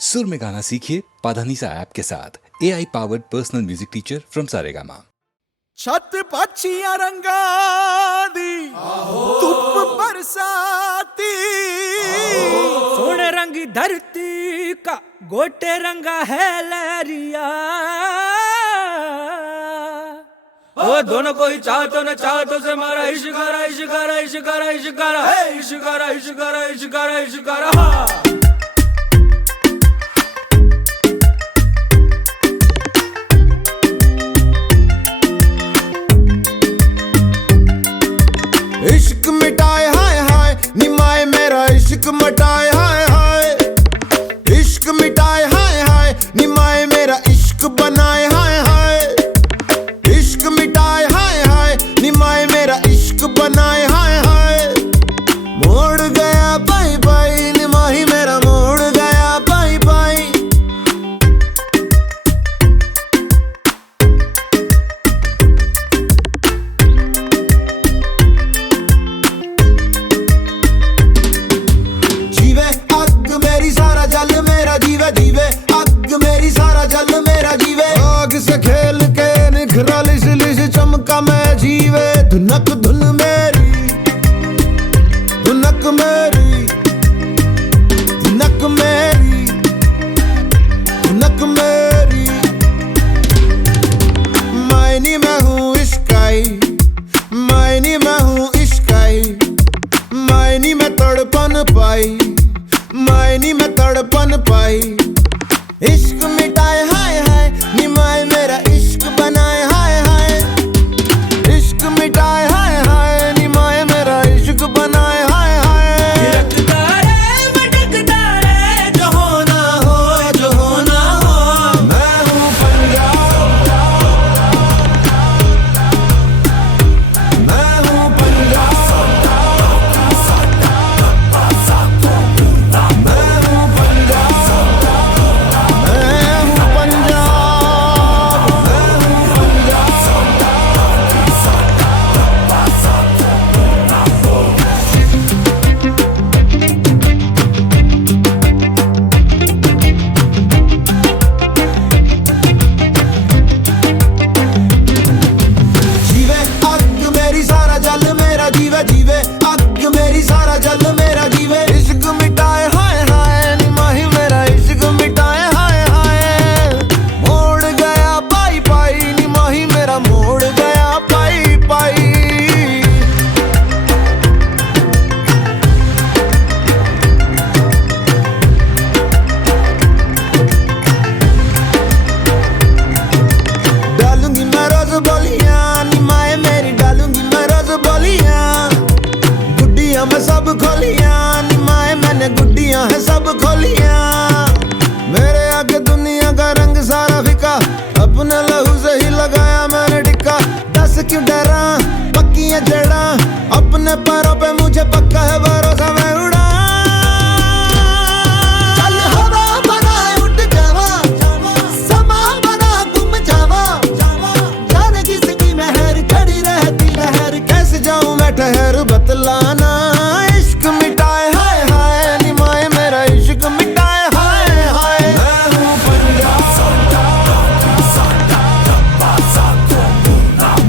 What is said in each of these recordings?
सुर में गाना सीखिए पाधानीसा ऐप के साथ। AI powered personal music teacher from Saregama. छत पक्षियां रंगा दी धूप बरसाती, सोने रंगी धरती का गोटे रंगा है लहरिया। ओ दोनों को ही चाहतो न चाहतो से मारा इश्कारा इश्कारा इश्कारा इश्कारा है इश्कारा इश्कारा इश्कारा इश्कारा। इश्क मिटाए हाय हाय निमाए मेरा इश्क मिटाए हाय हाय, इश्क मिटाए हाय हाय निमाए मेरा इश्क बनाए हाय हाय, इश्क मिटाए हाय हाय निमाए मेरा इश्क बनाए हाय हाय। मोड़ गया बाई बाई निमाही मेरा मोड़ गया बाई बाई। जीवे अग मेरी सारा जल मेरा जीवे जीवे अग मेरी सारा जल मेरा जीवे। आग से खेल के निखरा लिस लिस चमका मैं जीवे। धुनक धुन मेरी धुनक मेरी धुनक मेरी धुनक मेरी। मायनी मैं हूँ इश्काई मायनी मैं हूँ इश्काई, मायनी में तड़पन पाई मायनी में तड़पन पाई। इश्क मिटाए हाय हाय निमाए मेरा इश्क बनाए हाय हाय, इश्क मिटाए हाय हाय निमाए मेरा इश्क बनाए हाय हाय। थिरकता रे भटकता रे जो होना हो जो होना हो। मैं हूँ पंजाब मैं हूँ पंजाब मैं हूँ पंजाब मैं हूँ पंजाब मैं हूँ जीवे अग मेरी सारा जल मेरा जीवे जीवे अग मेरी सारा जल मेरा जीवे। इश्क मिटाए हाय हाय निमाही मेरा इश्क मिटाए हाय हाय। मोड़ गया पाई पाई निमाही मेरा मोड़ गया पाई पाई। डालूंगी मैं रोज बोलियां निमाए मेरी डालूंगी मैं रोज बोलियां। गुड्डियां मैं सब खोलियां निमाए मैंने गुड्डियां है सब खोलियां। मेरे आगे दुनिया का रंग सारा फिका अपने लहू से ही लगाया मैंने टिक्का। दस क्यों डरा पक्की है जड़ा अपने पैरों पे मुझे पक्का है भरोसा मैं उड़ा। चल हवा बना उठ जावा समा बना गुम जावा। जाने किसकी मेहर खड़ी रहती लहर कैसे जाऊं मैं ठहर बतलाना। इश्क मिटाए हाय हाय निमाए मेरा इश्क मिटाए हाय हाय। मैं हूँ पंजाब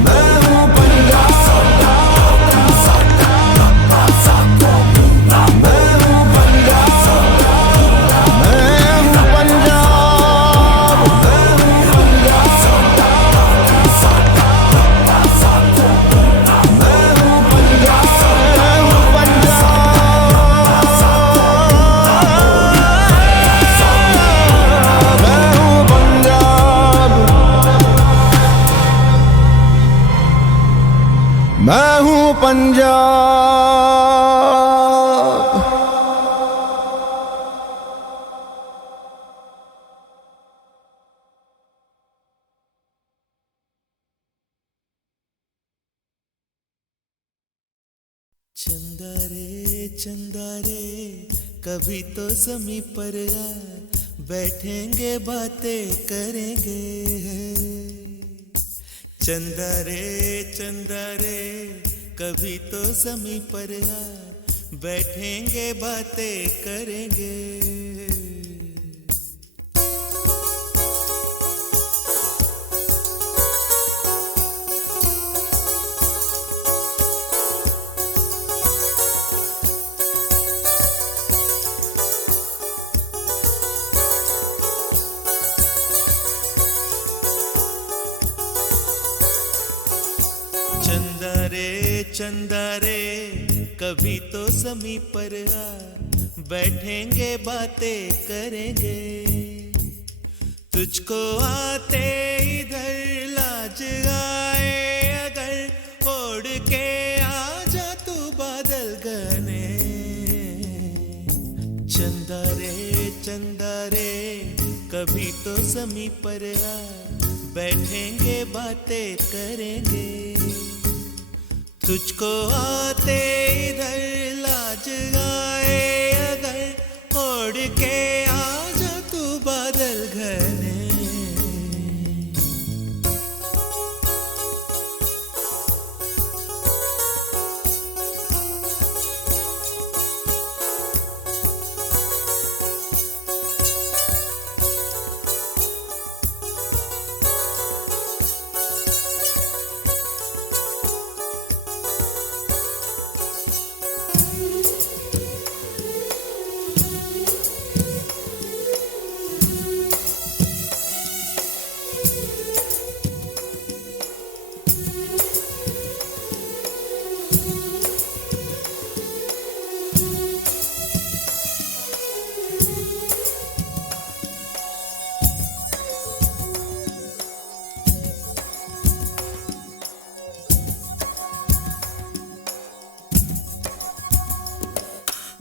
मैं हूँ पंजाब मैं हूँ पंजाब मैं हूँ पंजाब मैं हूँ पंजाब। चंदा रे कभी तो ज़मीं पर आ, बैठेंगे बातें करेंगे। चंदा रे कभी तो ज़मीं पर आ, बैठेंगे बातें करेंगे। चंदा रे कभी तो ज़मीं पर आ, बैठेंगे बातें करेंगे। तुझको आते इधर लाज आए अगर, ओढ़ के आ जा तू बादल घने। चंदा रे कभी तो ज़मीं पर आ, बैठेंगे बातें करेंगे। तुझको आते इधर लाज आए अगर, ओढ़ के आ जा तू बादल घने।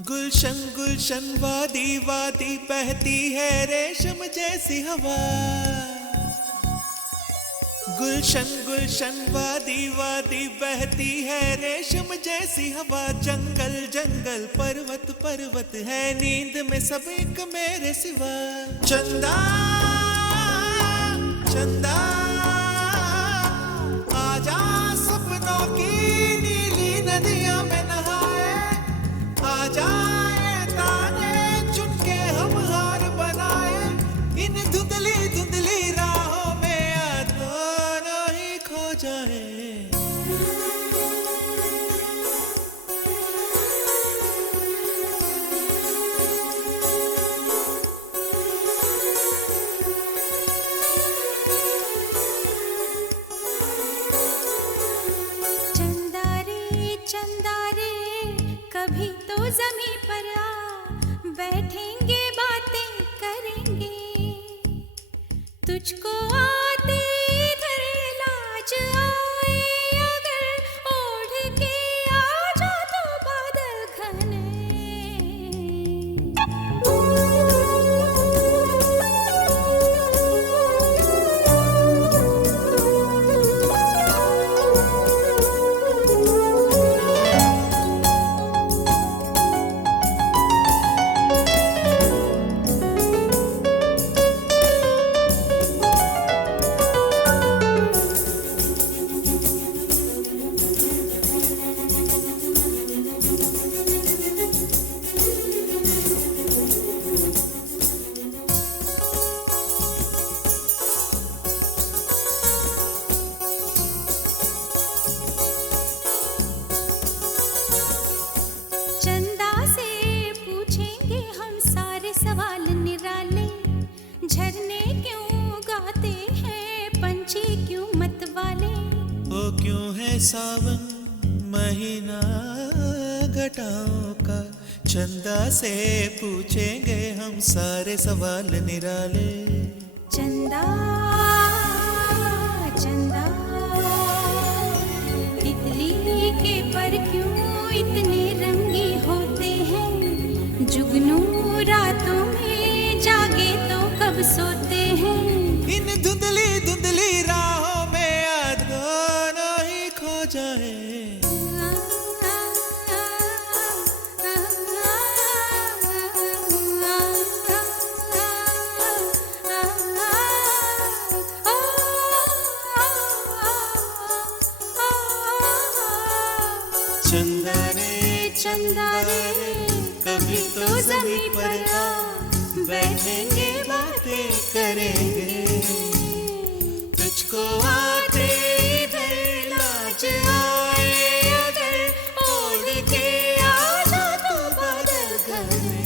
गुलशन गुलशन वादी वादी बहती है रेशम जैसी हवा। गुलशन गुलशन वादी वादी बहती है रेशम जैसी हवा। जंगल जंगल पर्वत पर्वत है नींद में सब एक मेरे सिवा। चंदा चंदा आजा सपनों की नीली नदियों में नहाए। आजा ये ताने चुनके हम हार बनाए। इन धुंधली धुंधली राहों में दोनों ही खो जाए। चंदा रे कभी तो ज़मीं पर आ, बैठेंगे बातें करेंगे। तुझको आते इधर लाज आए अगर, ओढ़ के आ जा तू बादल घने। चंदा से पूछेंगे हम सारे सवाल निराले। झरने क्यों गाते हैं पंछी क्यों मतवाले। ओ क्यों है सावन महीना घटाओं का। चंदा से पूछेंगे हम सारे सवाल निराले। चंदा चंदा तितली के पर क्यों इतने रंगी होते हैं। जुगनू रातों में जागे तो कब सोते हैं। इन धुंधली धुंधली राहों में दोनों ही खो जाए। चंदा रे कभी तो ज़मीं पर आ, बैठेंगे बातें करेंगे। तुझको आते इधर लाज आए अगर, ओढ़ के आ जा तू बादल घने।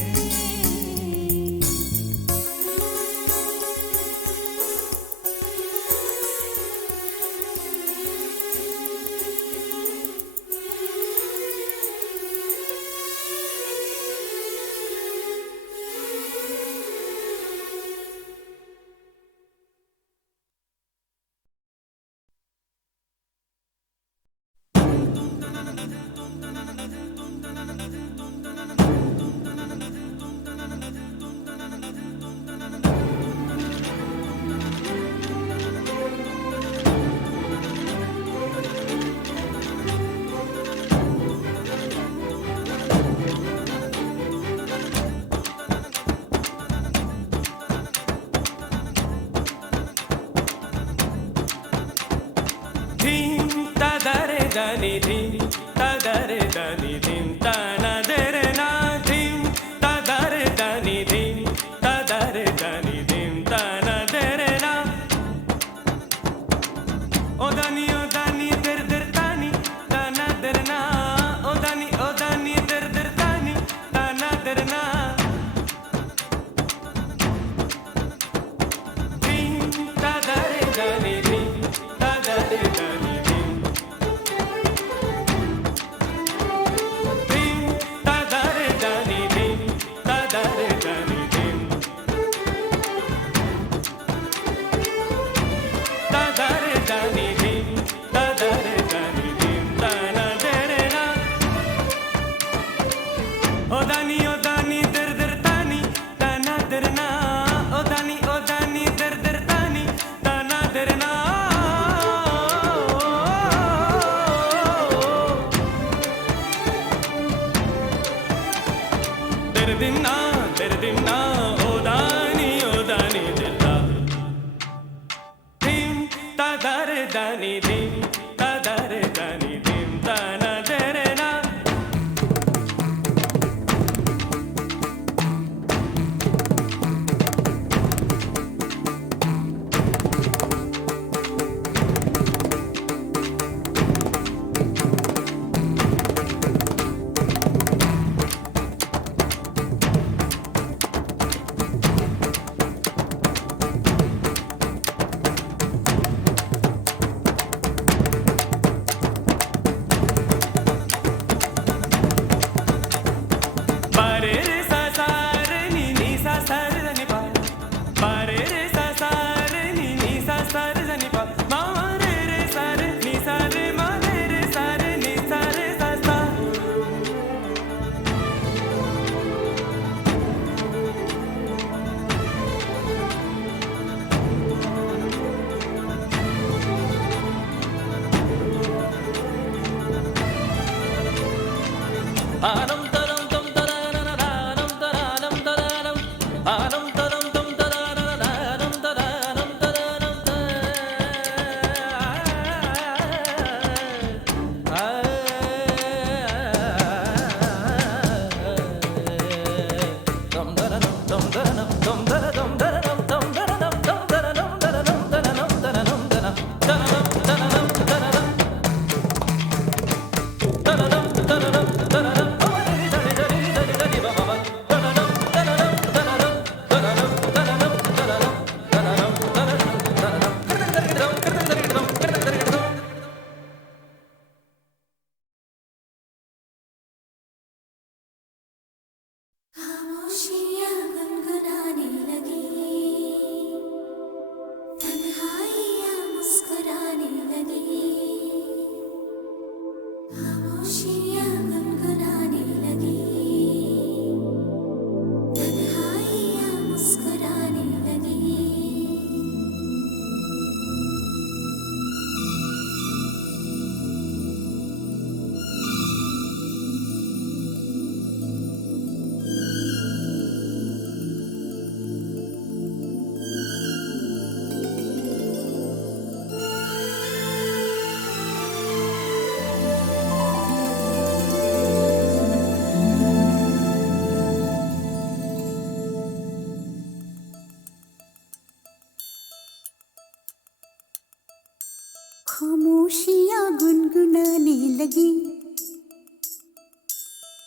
खामोशियाँ गुनगुनाने लगी,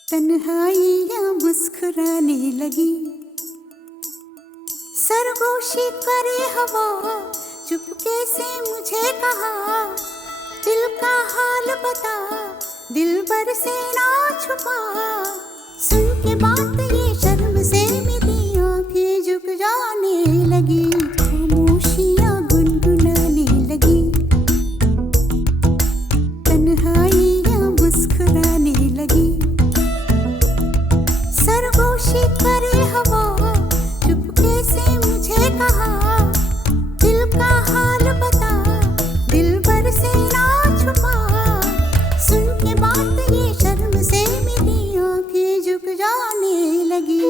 तन्हाइयाँ मुस्कुराने लगी। सरगोशी करे हवा, चुपके से मुझे कहा, दिल का हाल बता, दिलबर से ना छुपा। सुन के बात ये शर्म से मेरी आंखें झुक जाने लगी, खामोशियाँ गुनगुनाने लगी, तन्हाइयाँ मुस्कुराने लगी। सरगोशी करे हवा, चुपके से मुझे कहा, दिल का हाल बता, दिलबर से ना छुपा। सुन के बात ये शर्म से मेरी आंखें झुक जाने लगी।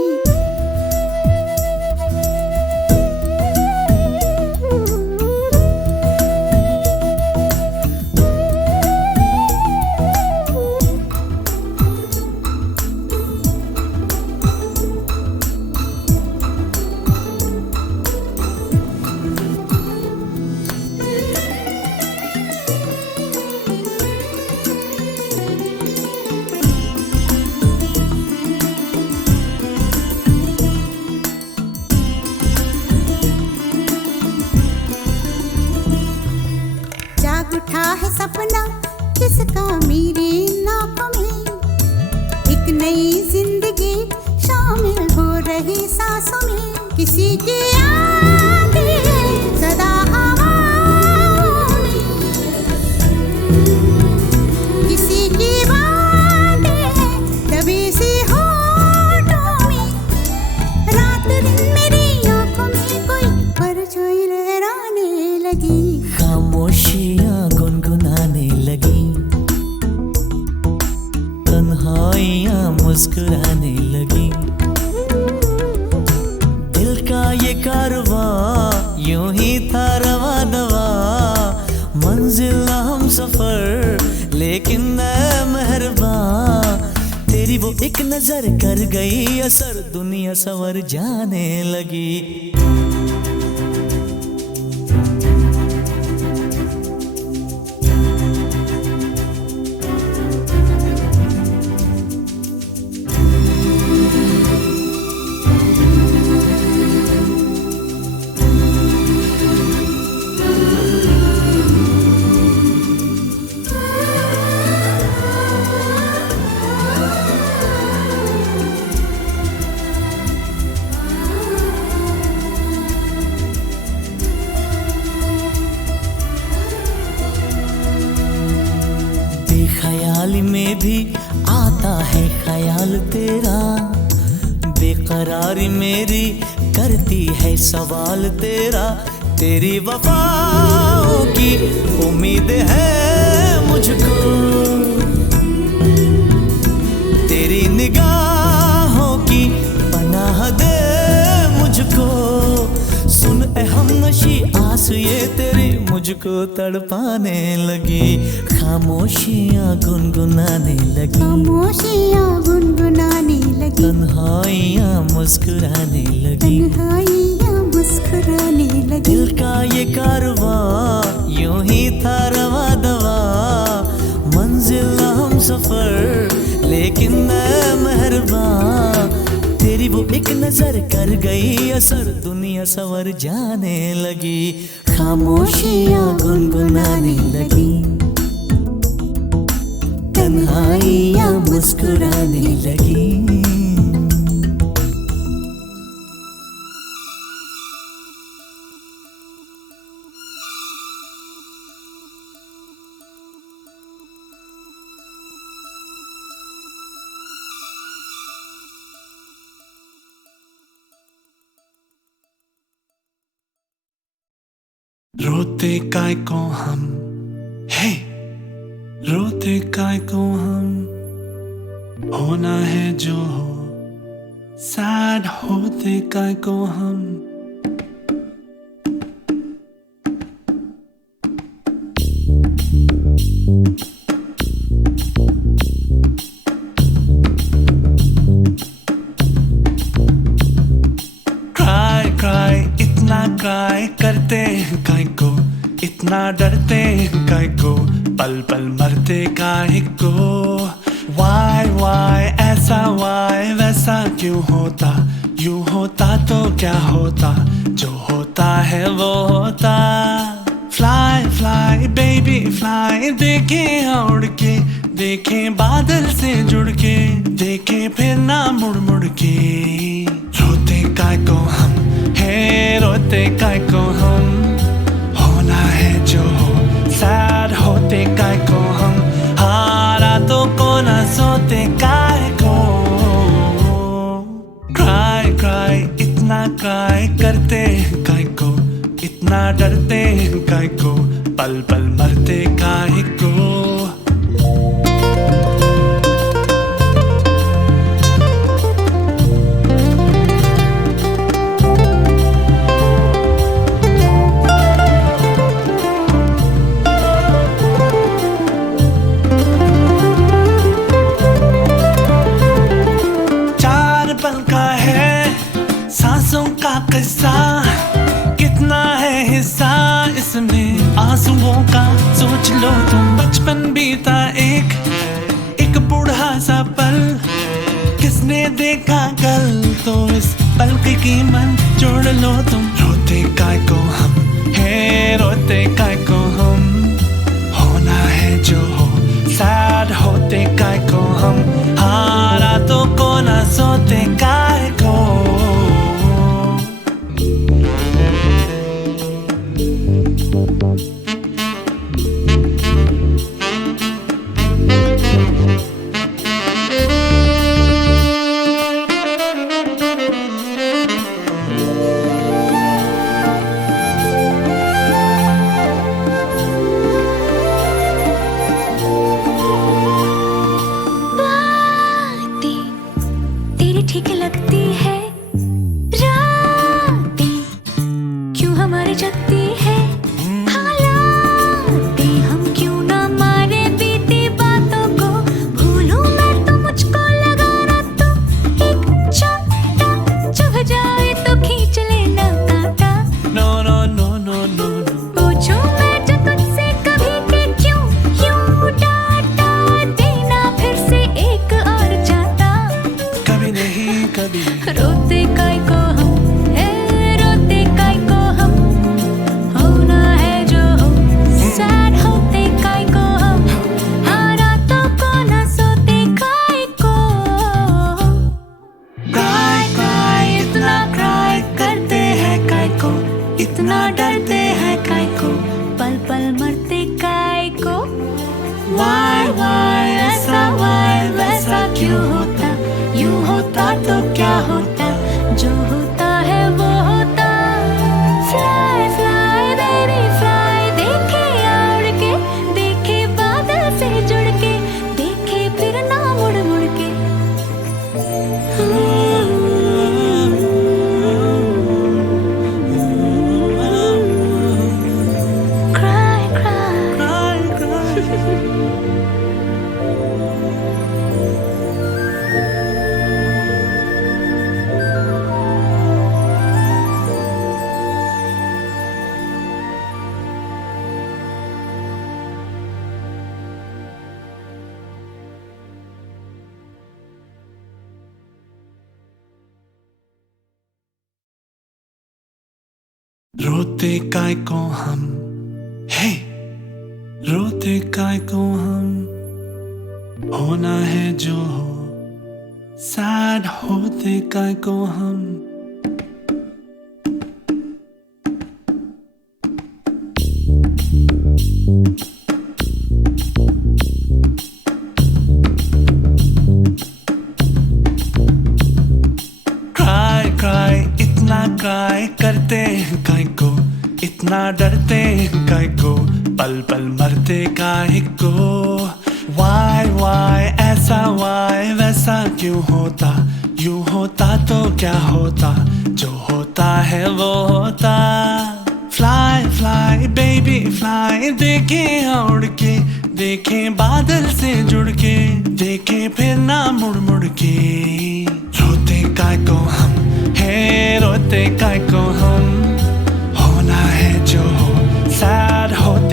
उठा है सपना किसका मेरी नाकों में, एक नई जिंदगी शामिल हो रही सांसों में। किसी की आंखें सदा हवाओं में, किसी की बातें दबी सी होठों में। रात दिन मेरी आंखों में कोई परछाई लहराने लगी, खामोशियाँ गुनगुनाने लगी, तन्हाइयाँ मुस्कुराने लगी। दिल का ये कारवां यूं ही था रवा दवा, मंजिल हम सफर लेकिन ऐ मेहरबान, तेरी वो एक नजर कर गई असर, दुनिया संवर जाने लगी। ख्याल में भी आता है ख्याल तेरा, बेकरारी मेरी करती है सवाल तेरा। तेरी वफाओं की उम्मीद है मुझको, तेरी निगाहों की पनाह दे मुझको। सुन ए हमनशी आस ये तेरी मुझको तड़पाने लगी, खामोशियाँ गुनगुनाने लगी, खामोशियाँ गुनगुनाने लगी, तन्हाइयाँ मुस्कुराने लगी, तन्हाइयाँ मुस्कुराने लगी। दिल का ये कारवां यूं ही था रवा दवा, मंजिल हम सफर लेकिन ऐ मेहरबान, तेरी वो एक नजर कर गई असर, दुनिया संवर जाने लगी। खामोशियाँ गुनगुनाने लगी, तन्हाइयाँ मुस्कुराने लगी। रोते काय को हम, हे रोते काय को हम, होना है जो हो, सैड होते काय को हम। क्राई क्राई इतना क्राई करते हैं काय को, इतना इतना डरते काय को, पल पल मरते काहे को। वाई ऐसा वाई वैसा क्यों होता, यूं होता तो क्या होता, जो होता है वो होता। फ्लाई फ्लाई बेबी फ्लाई, देखें उड़ के, देखें बादल से जुड़ के, देखें फिर ना मुड़ मुड़ के। रोते काय को हम है, रोते काय को हम, होना है जो हो। सैड होते काय को हम, हारा तो को ना सोते काय को। क्राई क्राई इतना क्राई करते काय को, इतना डरते काय को, पल पल मरते काय को। कितना है हिस्सा इसमें आंसुओं का, सोच लो तुम। बचपन बीता एक बूढ़ा सा पल, किसने देखा कल, तो इस पल की कीमत जोड़ लो तुम। रोते काय को हम है, रोते काय को हम, होना है जो हो। सैड होते काय को हम, हारा तो को ना सोते काय को। ठीक लगती है रातें, क्यों हमारी जगती है हालातें। हम क्यों ना मारे बीती बातों को, भूलूं मैं तो मुझको लगा ना तो एक छोटा चुभ जाए तो खींच लेना कांटा। No no no no no पूछूं मैं जो तुझसे कभी कि क्यों यूं डांटा देना फिर से एक और चाहता। कभी नहीं कभी। रोते काय को हम है, रोते काय को हम, होना है जो हो। सैड होते काय को हम, हारा तो को ना सोते काय को। क्राई क्राई इतना क्राई करते हैं काय को, इतना डरते हैं काय को, पल पल मरते काय को। वाई ऐसा वाई वैसा क्यों होता, यूं होता तो क्या होता, जो होता है वो होता। फ्लाई फ्लाई बेबी फ्लाई, देखे उड़ के, देखे बादल से जुड़ के, देखे फिर ना मुड़ मुड़ के। क्राई क्राई रोते काय को हम है, रोते काय को हम, होना है जो हो। सैड होते काय को हम। क्राई क्राई इतना क्राई करते काय को, इतना डरते काय को, पल पल मरते काय को। वाई ऐसा वाई वैसा क्यों होता, यूं होता तो क्या होता, जो होता है वो होता। फ्लाई फ्लाई बेबी फ्लाई, देखें उड़ के, देखें बादल से जुड़ के, देखें फिर ना मुड़ मुड़ के। रोते काय को हम है, रोते काय को हम, होना है जो हो। सैड होते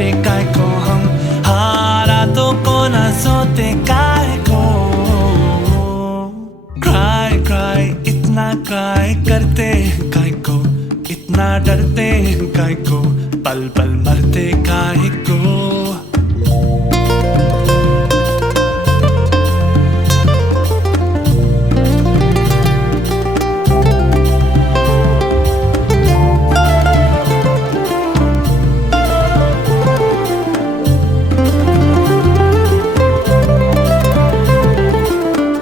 इतना डरते हैं काय को, पल पल मरते काहे को।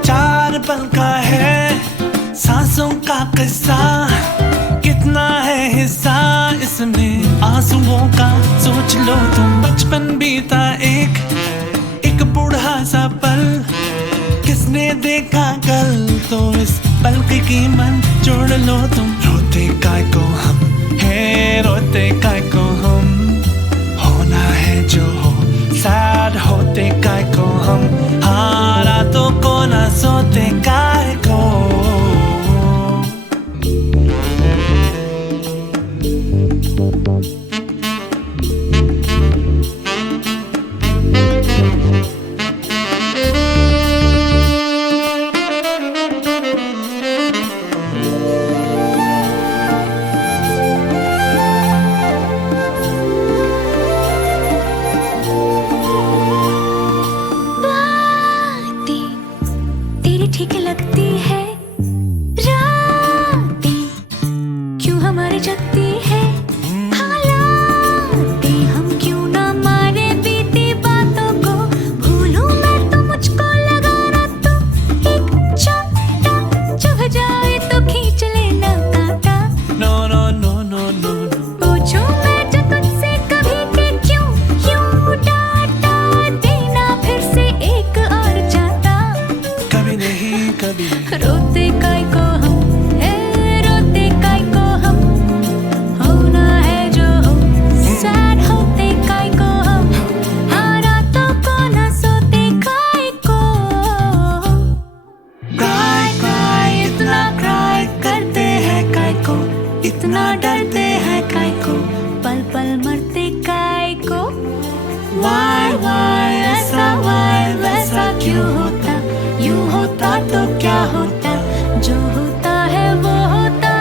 चार पल का है सांसों का किस्सा, कितना है हिस्सा इसमें आंसुओं का। सोच लो तुम बचपन बीता एक बूढ़ा सा पल, किसने देखा कल, तो इस पल की कीमत जोड़ लो तुम। रोते काय को हम है, रोते काय को हम, होना है जो हो, सैड होते काय को हम, हाँ रातों को ना सोते काय को। तेरी ठीक लगती है रातें, क्यों हमारी जगती है हालातें, हम क्यों ना मारे बीती बातों को। भूलूं मैं तो मुझको लगा ना, तो एक छोटा चुभ जाए तो खींच लेना कांटा। No no no no no no, पूछूं मैं जो तुझसे कभी कि क्यों क्यों डांटा देना फिर से एक और चाहता। कभी नहीं कभी। रोते काय को हम है, रोते काय को हम, होना है जो हो, सैड होते काय को हम, हाँ रातों को ना सोते काय को। क्राई क्राई इतना क्राई करते हैं काय को, इतना डरते हैं काय को, पल पल मरते काय को। वाई ऐसा वाई वैसा क्यों होता, यूं होता तो क्या होता, जो होता है वो होता।